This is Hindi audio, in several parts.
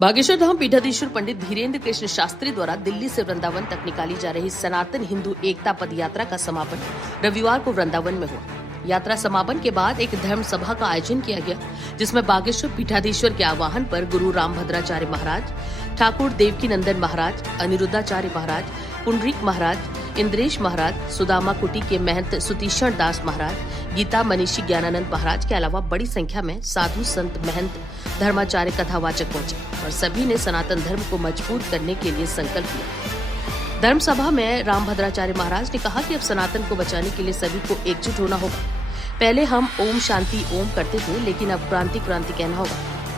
बागेश्वर धाम पीठाधीश्वर पंडित धीरेन्द्र कृष्ण शास्त्री द्वारा दिल्ली से वृंदावन तक निकाली जा रही सनातन हिंदू एकता पद यात्रा का समापन रविवार को वृंदावन में हुआ। यात्रा समापन के बाद एक धर्म सभा का आयोजन किया गया, जिसमें बागेश्वर पीठाधीश्वर के आह्वान पर गुरु रामभद्राचार्य महाराज, ठाकुर देवकीनंदन महाराज, अनिरुद्धाचार्य महाराज, पुंडरीक महाराज, इंद्रेश महाराज, सुदामा कुटी के महंत सुतीक्षण दास महाराज, गीता मनीषी ज्ञानानंद महाराज के अलावा बड़ी संख्या में साधु संत महंत धर्माचार्य कथावाचक पहुंचे और सभी ने सनातन धर्म को मजबूत करने के लिए संकल्प लिया। धर्म सभा में रामभद्राचार्य महाराज ने कहा कि अब सनातन को बचाने के लिए सभी को एकजुट होना होगा। पहले हम ओम शांति ओम करते थे, लेकिन अब क्रांति क्रांति कहना होगा।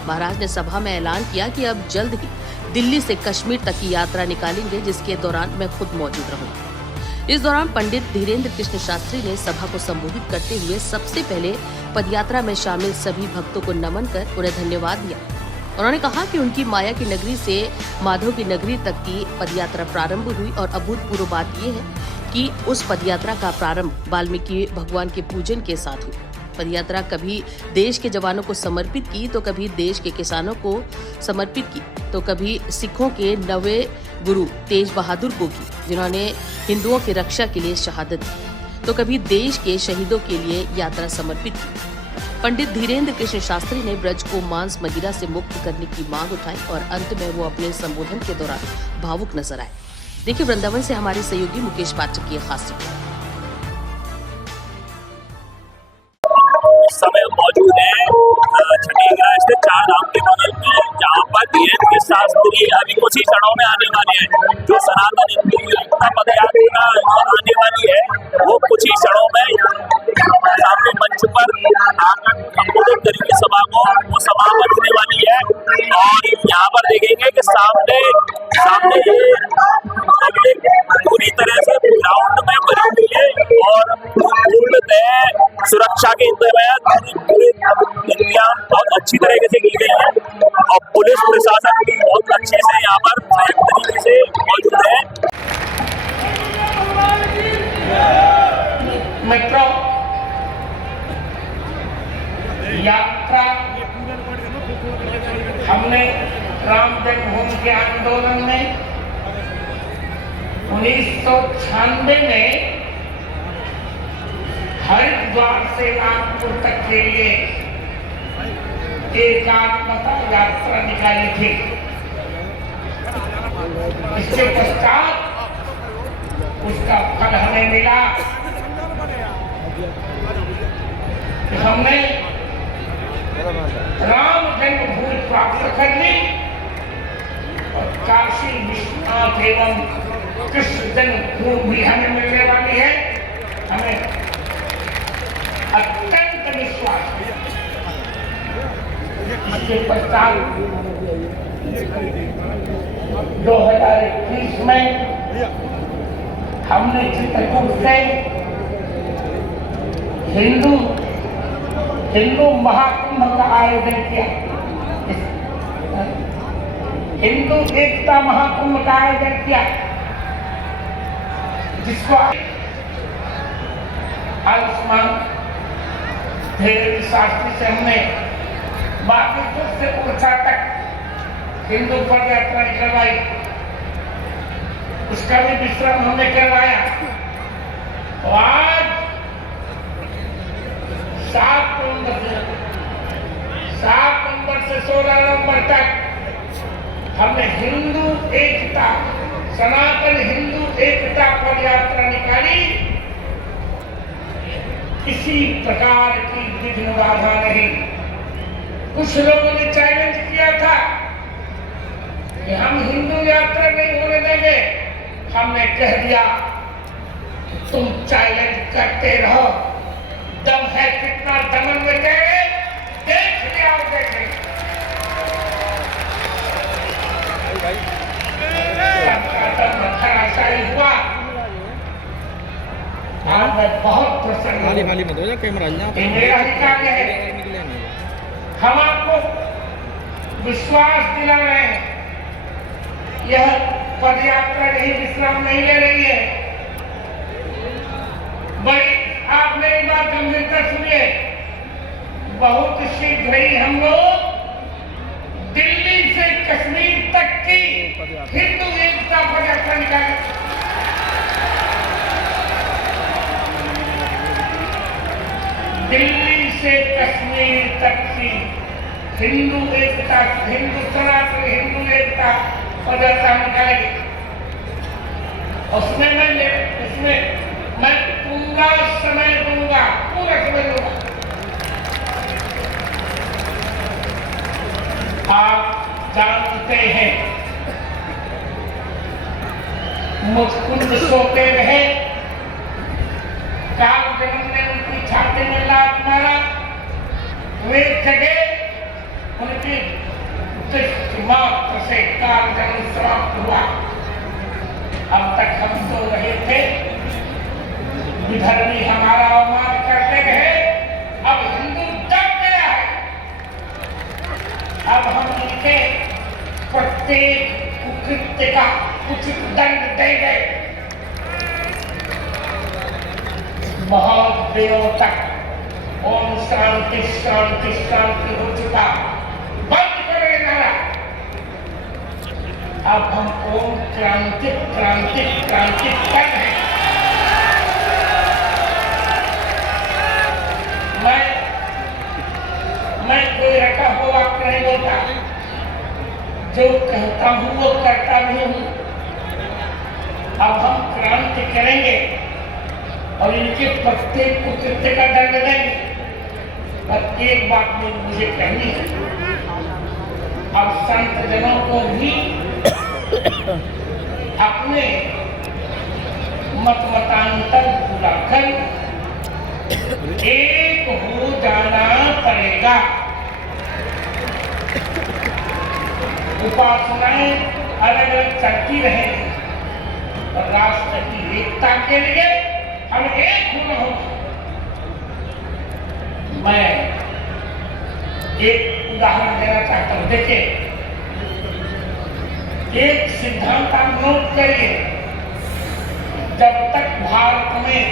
महाराज ने सभा में ऐलान किया कि अब जल्द ही दिल्ली से कश्मीर तक की यात्रा निकालेंगे, जिसके दौरान मैं खुद मौजूद रहूंगा। इस दौरान पंडित धीरेन्द्र कृष्ण शास्त्री ने सभा को संबोधित करते हुए सबसे पहले पदयात्रा में शामिल सभी भक्तों को नमन कर उन्हें धन्यवाद दिया। उन्होंने कहा कि उनकी माया की नगरी से माधव की नगरी तक की पदयात्रा प्रारंभ हुई और अभूतपूर्व बात यह है कि उस पदयात्रा का प्रारंभ वाल्मीकि भगवान के पूजन के साथ हुई। पदयात्रा कभी देश के जवानों को समर्पित की, तो कभी देश के किसानों को समर्पित की, तो कभी सिखों के नवे गुरु तेज बहादुर को की, जिन्होंने हिंदुओं की रक्षा के लिए शहादत दी, तो कभी देश के शहीदों के लिए यात्रा समर्पित की। पंडित धीरेन्द्र कृष्ण शास्त्री ने ब्रज को मांस मदिरा से मुक्त करने की मांग उठाई और अंत में वो अपने संबोधन के दौरान भावुक नजर आए। देखिए वृंदावन से हमारे सहयोगी मुकेश पाठक की खास रिपोर्ट। समय मौजूद है छठीगढ़ स्थित चार धाम के बगल में, जहाँ पर धीरेन्द्र शास्त्री अभी कुछ ही क्षणों में आने वाले हैं। जो सनातन हिंदू एकता पद यात्रा आने वाली है, वो कुछ ही क्षणों में सामने मंच पर आकर संबोधित करेंगे सभा को। वो सभा बनने वाली है और यहाँ पर देखेंगे कि सामने पूरी तरह से ग्राउंड में बनी हुई है और पूर्णतः सुरक्षा के इंतजाम बहुत अच्छी तरीके से की गई है और पुलिस प्रशासन भी बहुत अच्छे से यहाँ पर तरीके से मौजूद है। मेट्रो यात्रा हमने राम जन्मभूमि के आंदोलन में 1996 में हरिद्वार से नागपुर तक के लिए एकात्मता यात्रा निकाली थी। इसके पश्चात उसका फल हमें मिला कि हमने राम जन्मभूमि प्राप्त कर ली और काशी विश्वनाथ एवं कृष्ण जन्मभूमि भी हमें मिलने वाली है। हमें अत्यंत विश्वास है। इसके पश्चात 2021 में हमने चित्रकूट से हिंदू महाकुंभ का आयोजन किया। हिंदू एकता महाकुंभ का आयोजन किया, जिसको आयुष्मान धीरेन्द्र शास्त्री से हमने बागेश्वर से उड़ीसा तक हिंदू पद यात्रा निकलवाई। उसका भी विश्राम हमने करवाया। तो आज 7 नवंबर से 16 नवंबर तक हमने हिंदू एकता, सनातन हिंदू एकता पद यात्रा निकाली। किसी प्रकार की विघ्न बाधा नहीं। कुछ लोगों ने चैलेंज किया था कि हम हिंदू यात्रा नहीं होने देंगे। हमने कह दिया तुम चैलेंज करते रहो, दम है कितना दमन में गए देख लिया देखें। हुआ। आज मैं बहुत प्रसन्न हूं। मेरा अधिकार है। हम आपको विश्वास दिला रहे हैं, यह पदयात्रा नहीं विश्राम नहीं ले रही है। बड़ी आप मेरी बात गंभीरता सुनिए। बहुत शीघ्र ही हम लोग दिल्ली से कश्मीर तक की हिंदू एकता पदयात्रा निकाली। दिल्ली से कश्मीर तक की हिंदू एकता, हिंदू सनातन हिंदू एकता पदयात्रा निकालेगी। उसमें मैं पूरा समय दूंगा, पूरा समय दूंगा। आप जानते हैं मुझकुंद सोते रहे, काल जन्म ने उनकी छाती में लात मारा, वे जगे, उनकी मात्र से काल जन्म समाप्त हुआ। अब तक हम सो रहे थे, विधर्मी हमारा अवमान करते रहे, अब हिंदू जग गया है। अब हम इनके प्रत्येक कुकृत्य का उचित दंड देंगे। बहुत दिनों तक ओम शांति शांति शांति हो चुका, बंद करें नारा। अब हम ओम क्रांति क्रांति क्रांति कर रहे हैं। मैं कोई रखा हुआ बात नहीं बोलता, जो कहता हूँ वो करता भी हूँ। अब हम क्रांति करेंगे और इनके प्रत्येक कुकृत्य का दंड देंगे। और एक बात में मुझे कहनी है, अब संत जनों को भी अपने मतांतर भुलाकर एक हो जाना पड़ेगा। उपासनाएं अलग अलग चलती रहेंगी और राष्ट्र की एकता के लिए हम एक होना होगा। मैं एक उदाहरण देना चाहता हूं। देखिए, एक सिद्धांत आप नोट करिए, जब तक भारत में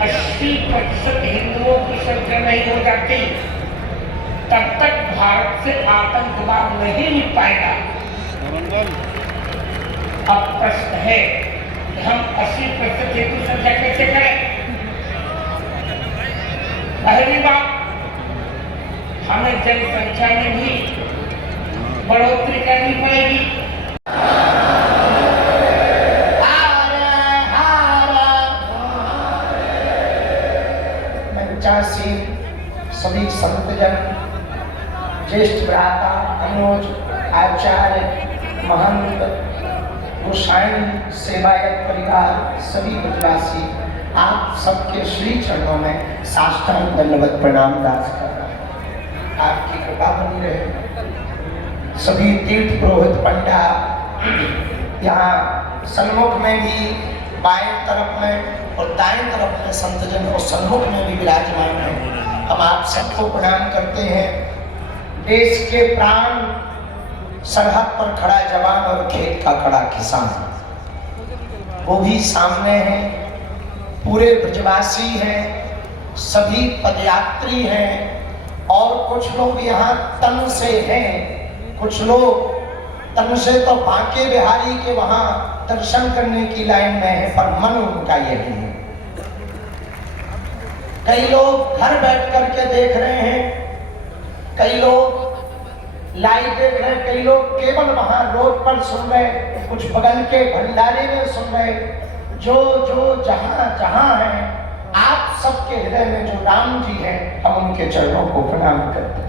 80% हिंदुओं की संख्या नहीं हो जाती, तब तक भारत से आतंकवाद नहीं मिट पाएगा। अब प्रश्न है कि हम 80% हिंदू संख्या कैसे करें? पहली बात, हमें जनसंख्या में भी बढ़ोतरी करनी पड़ेगी। मैं उच्चासी सभी संतजन, ज्येष्ठ भ्राता, अनुज, आचार्य, महंत, गोसाई, सेवायत परिवार, सभी ब्रजवासी, आप सबके श्री चरणों में साष्टांग दंडवत प्रणाम दास कर रहा हूं। आपकी कृपा बनी रहे। सभी तीर्थ पुरोहित पंडा यहाँ सन्मुख में भी, बाएं तरफ में और दाएं तरफ में संतजन और सन्मुख में भी विराजमान हैं। हम आप सबको प्रणाम करते हैं। देश के प्राण, सरहद पर खड़ा जवान और खेत का खड़ा किसान, वो भी सामने हैं। पूरे ब्रजवासी हैं, सभी पदयात्री हैं और कुछ लोग यहाँ तन से हैं। कुछ लोग तन से तो बांके बिहारी के वहां दर्शन करने की लाइन में है, पर मन उनका यही है। कई लोग घर बैठ करके देख रहे हैं, कई लोग लाइव देख रहे हैं, कई लोग केवल वहां रोड पर सुन रहे, कुछ बगल के भंडारे में सुन रहे। जो जहां जहां है, आप सबके हृदय में जो राम जी हैं, हम उनके चरणों को प्रणाम करते हैं।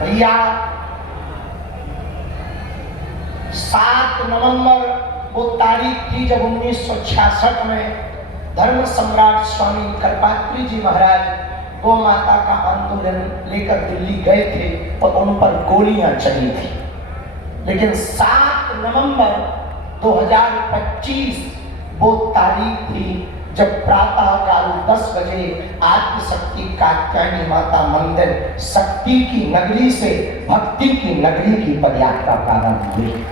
भैया, 7 नवंबर वो तारीख थी जब 1966 में धर्म सम्राट स्वामी कल्पात्री जी महाराज गौ माता का आंदोलन लेकर दिल्ली गए थे और उन पर गोलियां चली थी। लेकिन 7 नवंबर 2025 वो तारीख थी जब प्रातः काल 10 बजे आदि शक्ति कात्यायनी माता मंदिर शक्ति की नगरी से भक्ति की नगरी की पदयात्रा प्रारंभ हुई।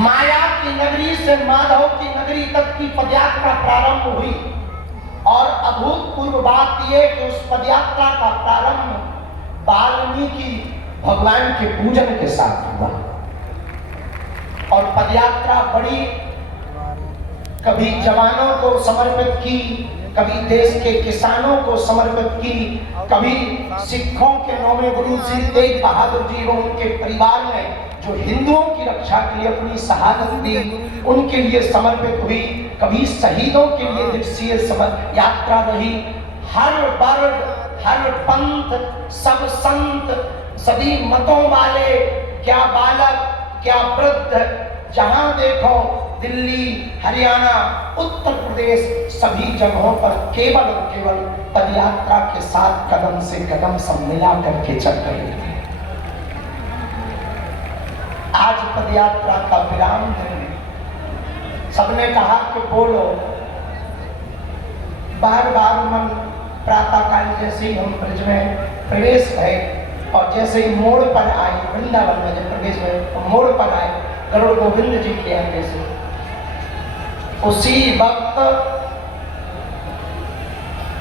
माया की नगरी से माधव की नगरी तक की पदयात्रा प्रारंभ हुई और अभूतपूर्व बात यह कि उस पदयात्रा का प्रारंभ वाल्मीकि भगवान के पूजन के साथ हुआ और पदयात्रा बड़ी, कभी जवानों को समर्पित की, कभी देश के किसानों को समर्पित की, कभी सिखों के 9वें गुरु श्री तेग बहादुर जी और उनके परिवार ने जो हिंदुओं की रक्षा के लिए अपनी शहादत दी उनके लिए समर्पित हुई, कभी शहीदों के लिए दिवसीय यात्रा रही। हर वर्ग, हर पंथ, सब संत, सभी मतों वाले, क्या बालक क्या वृद्ध, जहां देखो दिल्ली, हरियाणा, उत्तर प्रदेश, सभी जगहों पर केवल और केवल पदयात्रा के साथ कदम से कदम सब मिला करके चल रहे थे। आज पदयात्रा का विराम दिन, सबने कहा कि बोलो, बार बार मन प्रातः काल जैसे ही हम ब्रज में प्रवेश भए और जैसे ही मोड़ पर आए, वृंदावन में जब प्रवेश भए तो मोड़ पर आए गरुड़ गोविंद जी के आगे से, उसी वक्त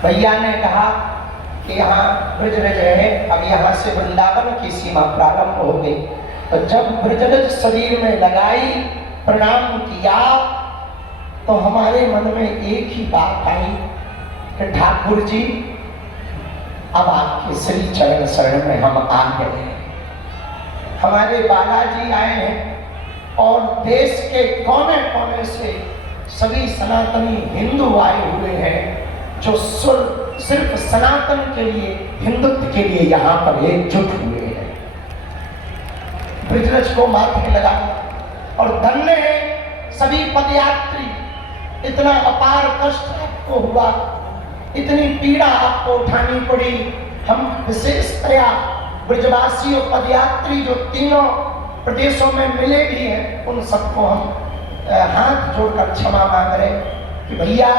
भैया ने कहा कि यहाँ ब्रज रज है, अब यहाँ से वृंदावन की सीमा प्रारंभ हो गई। तो जब ब्रजरज शरीर में लगाई, प्रणाम किया, तो हमारे मन में एक ही बात आई कि ठाकुर जी अब आपके श्री चरण शरण में हम आ गए। हमारे बालाजी आए हैं और देश के कोने कोने से सभी सनातनी हिंदू आए हुए हैं जो सिर्फ सनातन के लिए, हिंदुत्व के लिए यहाँ पर एकजुट हुए हैं। ब्रजरज को माथे लगा और धन्य है सभी पदयात्री। इतना अपार कष्ट आपको हुआ, इतनी पीड़ा आपको उठानी पड़ी। हम विशेषतया ब्रजवासी और पदयात्री जो तीनों प्रदेशों में मिले भी हैं, उन सबको हम हाथ जोड़कर क्षमा मांग रहे कि भैया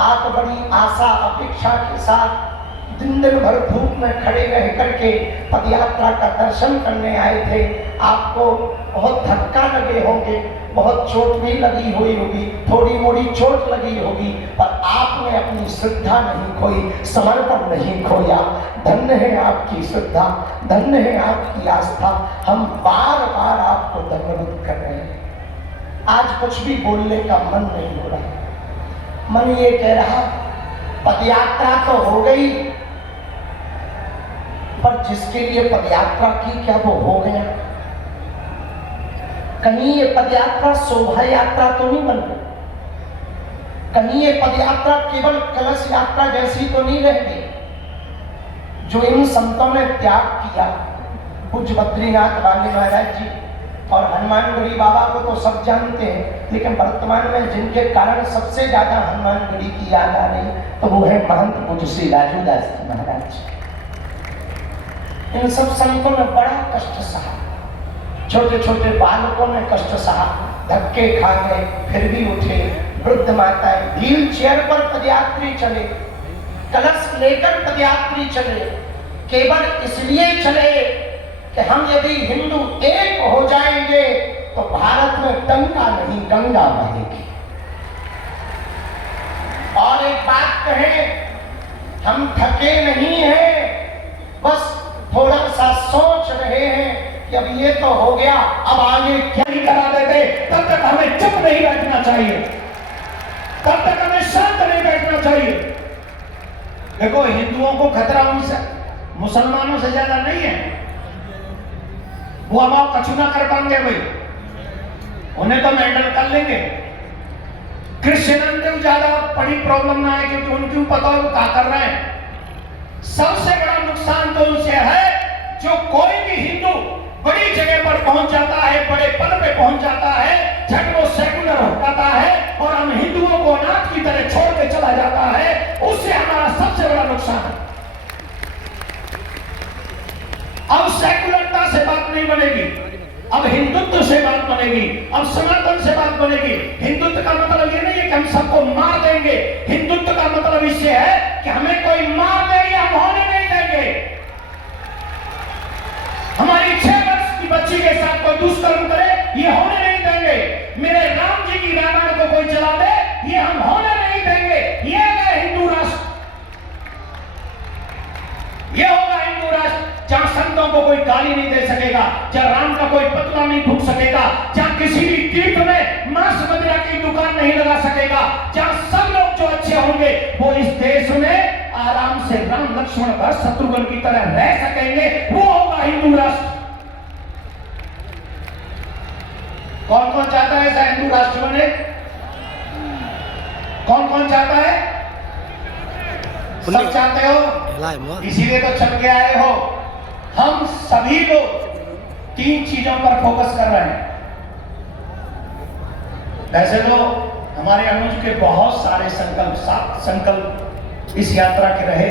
आप बड़ी आशा अपेक्षा के साथ दिन दिन भर धूप में खड़े रह करके पदयात्रा का दर्शन करने आए थे। आपको बहुत धक्का लगे होंगे, बहुत चोट भी लगी हुई होगी, थोड़ी मोड़ी चोट लगी होगी, पर आपने अपनी श्रद्धा नहीं खोई, समर्पण नहीं खोया। धन्य है आपकी श्रद्धा, धन्य है आपकी आस्था। हम बार बार आपको धन्यवाद कर रहे हैं। आज कुछ भी बोलने का मन नहीं हो रहा, मन ये कह रहा पदयात्रा तो हो गई, पर जिसके लिए पदयात्रा की क्या वो हो गया? कहीं ये पदयात्रा शोभा यात्रा तो नहीं बन गई, कहीं ये पदयात्रा केवल कलश यात्रा जैसी तो नहीं रह गई। जो इन संतों ने त्याग किया, पूज्य बद्रीनाथ बांके महाराज जी और हनुमानगढ़ी बाबा को तो सब जानते हैं, लेकिन वर्तमान में जिनके कारण सबसे ज्यादा हनुमानगढ़ी की याद आ रही तो वो है महंत पूज्य श्री राजूदास जी महाराज। इन सब संतों ने बड़ा कष्ट सहा, छोटे छोटे बालकों ने कष्ट सहा, धक्के खा गए फिर भी उठे। वृद्ध माताएं व्हील चेयर पर पदयात्री चले, कलश लेकर पदयात्री चले, केवल इसलिए चले कि हम यदि हिंदू एक हो जाएंगे तो भारत में गंगा नहीं गंगा बहेगी। और एक बात कहें, हम थके नहीं हैं, बस थोड़ा सा सोच रहे हैं कि अब ये तो हो गया, अब आगे क्या नहीं करा देते। तब तक हमें चुप नहीं बैठना चाहिए, तब तक हमें शांत नहीं बैठना चाहिए। देखो हिंदुओं को खतरा उनसे मुसलमानों से ज्यादा नहीं है। वो हम कछु ना कर पाएंगे भाई, उन्हें तो हैंडल कर लेंगे। क्रिश्चियन को ज्यादा बड़ी प्रॉब्लम ना है क्योंकि उनको पता है वो क्या कर रहे हैं। सबसे बड़ा नुकसान तो उनसे है जो कोई भी हिंदू बड़ी जगह पर पहुंच जाता है, बड़े पद पे पहुंच जाता है, झट वो सेकुलर हो जाता है और हम हिंदुओं को अनाथ की तरह छोड़ के चला जाता है। उससे हमारा सबसे बड़ा नुकसान है। अब सेकुलरता से बात नहीं बनेगी, अब हिंदुत्व से बात बनेगी, अब सनातन से बात बनेगी। हिंदुत्व का मतलब ये नहीं है कि हम सबको मार देंगे, हिंदुत्व का मतलब इससे है कि हमें कोई मार दे या हम होने नहीं देंगे। हमारी 6 वर्ष की बच्ची के साथ कोई दुष्कर्म करे, ये होने नहीं देंगे। मेरे राम जी की रामायण को कोई चला दे, ये हम होने नहीं देंगे। ये अगर हिंदू राष्ट्र कोई गाली नहीं दे सकेगा, जहाँ राम का कोई पुतला नहीं फूक सकेगा, जहाँ किसी भी तीर्थ में मांस मदिरा की दुकान नहीं लगा सकेगा, जहाँ सब लोग जो अच्छे होंगे वो इस देश में आराम से राम लक्ष्मण भरत शत्रुघ्न की तरह रह सकेंगे, वो होगा हिंदू राष्ट्र। कौन कौन चाहता है ऐसा हिंदू राष्ट्र बने? कौन कौन चाहता है? सब चाहते हो, इसीलिए तो छप के आए हो। हम सभी लोग 3 चीजों पर फोकस कर रहे हैं। वैसे तो हमारे अनुज के बहुत सारे संकल्प, 7 संकल्प इस यात्रा के रहे।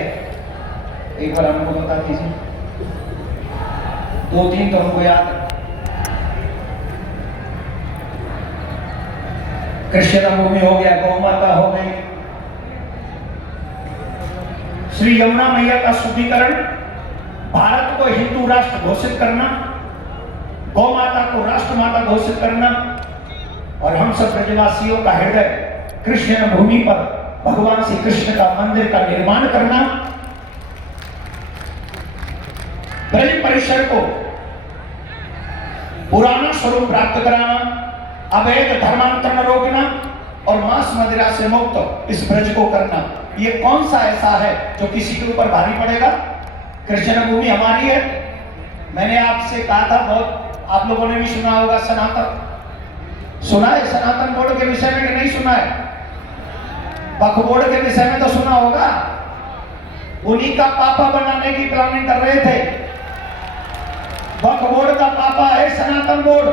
एक बार हमको बता दीजिए, 2-3 तो हमको याद है। कृष्ण जन्मभूमि हो गया, गौ माता हो गई, श्री यमुना मैया का शुद्धिकरण, भारत को हिंदू राष्ट्र घोषित करना, गौ माता को राष्ट्र माता घोषित करना, और हम सब ब्रजवासियों का हृदय कृष्ण भूमि पर भगवान श्री कृष्ण का मंदिर का निर्माण करना, ब्रज परिसर को पुराना स्वरूप प्राप्त कराना, अवैध धर्मांतरण रोकना और मांस मदिरा से मुक्त इस ब्रज को करना। ये कौन सा ऐसा है जो किसी के ऊपर भारी पड़ेगा? कृष्ण भूमि हमारी है। मैंने आपसे कहा था, बहुत आप लोगों ने भी सुना होगा, सनातन सुना है? सनातन बोर्ड के विषय में कि नहीं सुना है? वक्फ बोर्ड के विषय में तो सुना होगा। उन्हीं का पापा बनाने की प्लानिंग कर रहे थे। वक्फ बोर्ड का पापा है सनातन बोर्ड।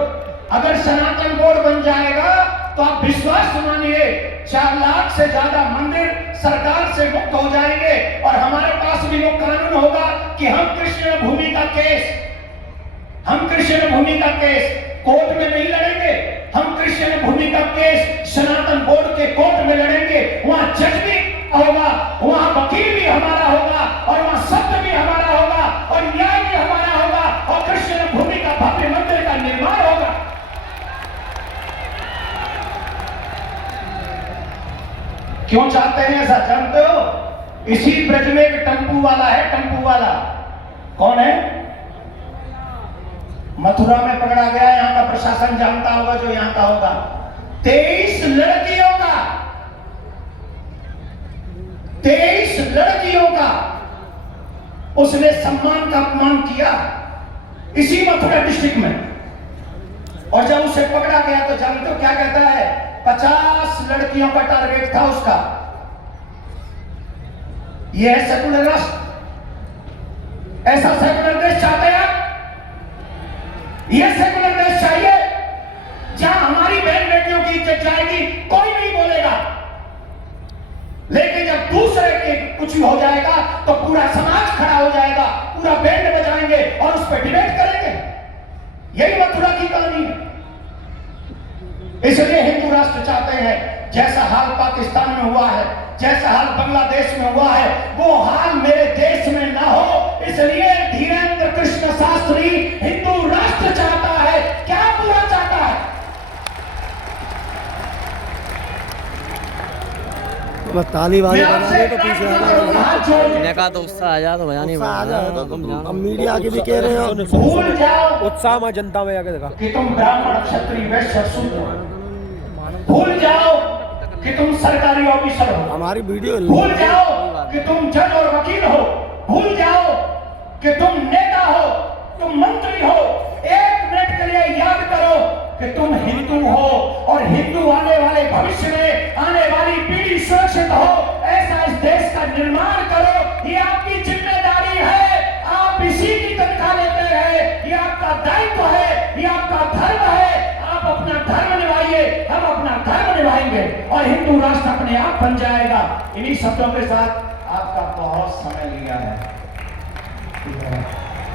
अगर सनातन बोर्ड बन जाएगा तो आप विश्वास मानिए, 4 लाख से ज्यादा मंदिर सरकार से मुक्त हो जाएंगे, और हमारे पास भी वो कानून होगा कि हम कृष्ण भूमि का केस कोर्ट में नहीं लड़ेंगे, हम कृष्ण भूमि का केस सनातन बोर्ड के कोर्ट में लड़ेंगे। वहां जज भी होगा, वहां वकील भी हमारा होगा, और वहां सत्य भी हमारा होगा, और न्याय भी हमारा होगा, और कृष्ण भूमि का भव्य मंदिर का निर्माण होगा। क्यों चाहते हैं ऐसा जानते हो? इसी ब्रज में एक टम्पू वाला है, टम्पू वाला। कौन है? मथुरा में पकड़ा गया, यहां का प्रशासन जानता होगा, जो यहां का होगा। 23 लड़कियों का उसने सम्मान का अपमान किया इसी मथुरा डिस्ट्रिक्ट में। और जब उसे पकड़ा गया तो जानते हो क्या कहता है? 50 लड़कियों का टारगेट था उसका। यह है सेकुलर राष्ट्र? ऐसा सेकुलर देश चाहते हैं आप? यह सेकुलर देश चाहिए जहां हमारी बहन बेटियों की इज्जत जाएगी, कोई नहीं बोलेगा। लेकिन जब दूसरे के कुछ भी हो जाएगा तो पूरा समाज खड़ा हो जाएगा, पूरा बैंड बजाएंगे और उस पर डिबेट करेंगे। यही मथुरा की कहानी है। इसलिए हिंदू राष्ट्र चाहते हैं, जैसा हाल पाकिस्तान में हुआ है, जैसा हाल बांग्लादेश में हुआ है, वो हाल मेरे देश में ना हो। इसलिए धीरेन्द्र कृष्ण शास्त्री हिंदू राष्ट्र चाहता है। क्या पूरा चाहता है? ताली वाली बना दे तो पीछे ने कहा तो उत्साह आ जा तो मजा नहीं आ जाए तो अब मीडिया के भी कह रहे हो भूल जाओ उत्साह में जनता में आके देखा कि तुम ब्राह्मण क्षत्रिय वैश्य शूद्र, भूल जाओ कि तुम सरकारी ऑफिसर हो, हमारी वीडियो भूल जाओ कि तुम जज और वकील हो, भूल जाओ कि तुम नेता हो, तुम मंत्री हो। 1 मिनट के लिए याद करो कि तुम हिंदू हो, और हिंदू आने वाले भविष्य में आने वाली पीढ़ी सुरक्षित हो, ऐसा इस देश का निर्माण करो। ये आपकी जिम्मेदारी है। आप इसी की तनख्वाह लेते हैं, ये आपका दायित्व है, ये आपका धर्म है। आप अपना धर्म निभाइए, हम अपना धर्म निभाएंगे, और हिंदू राष्ट्र अपने आप बन जाएगा। इन्हीं शब्दों के साथ आपका बहुत समय लिया है।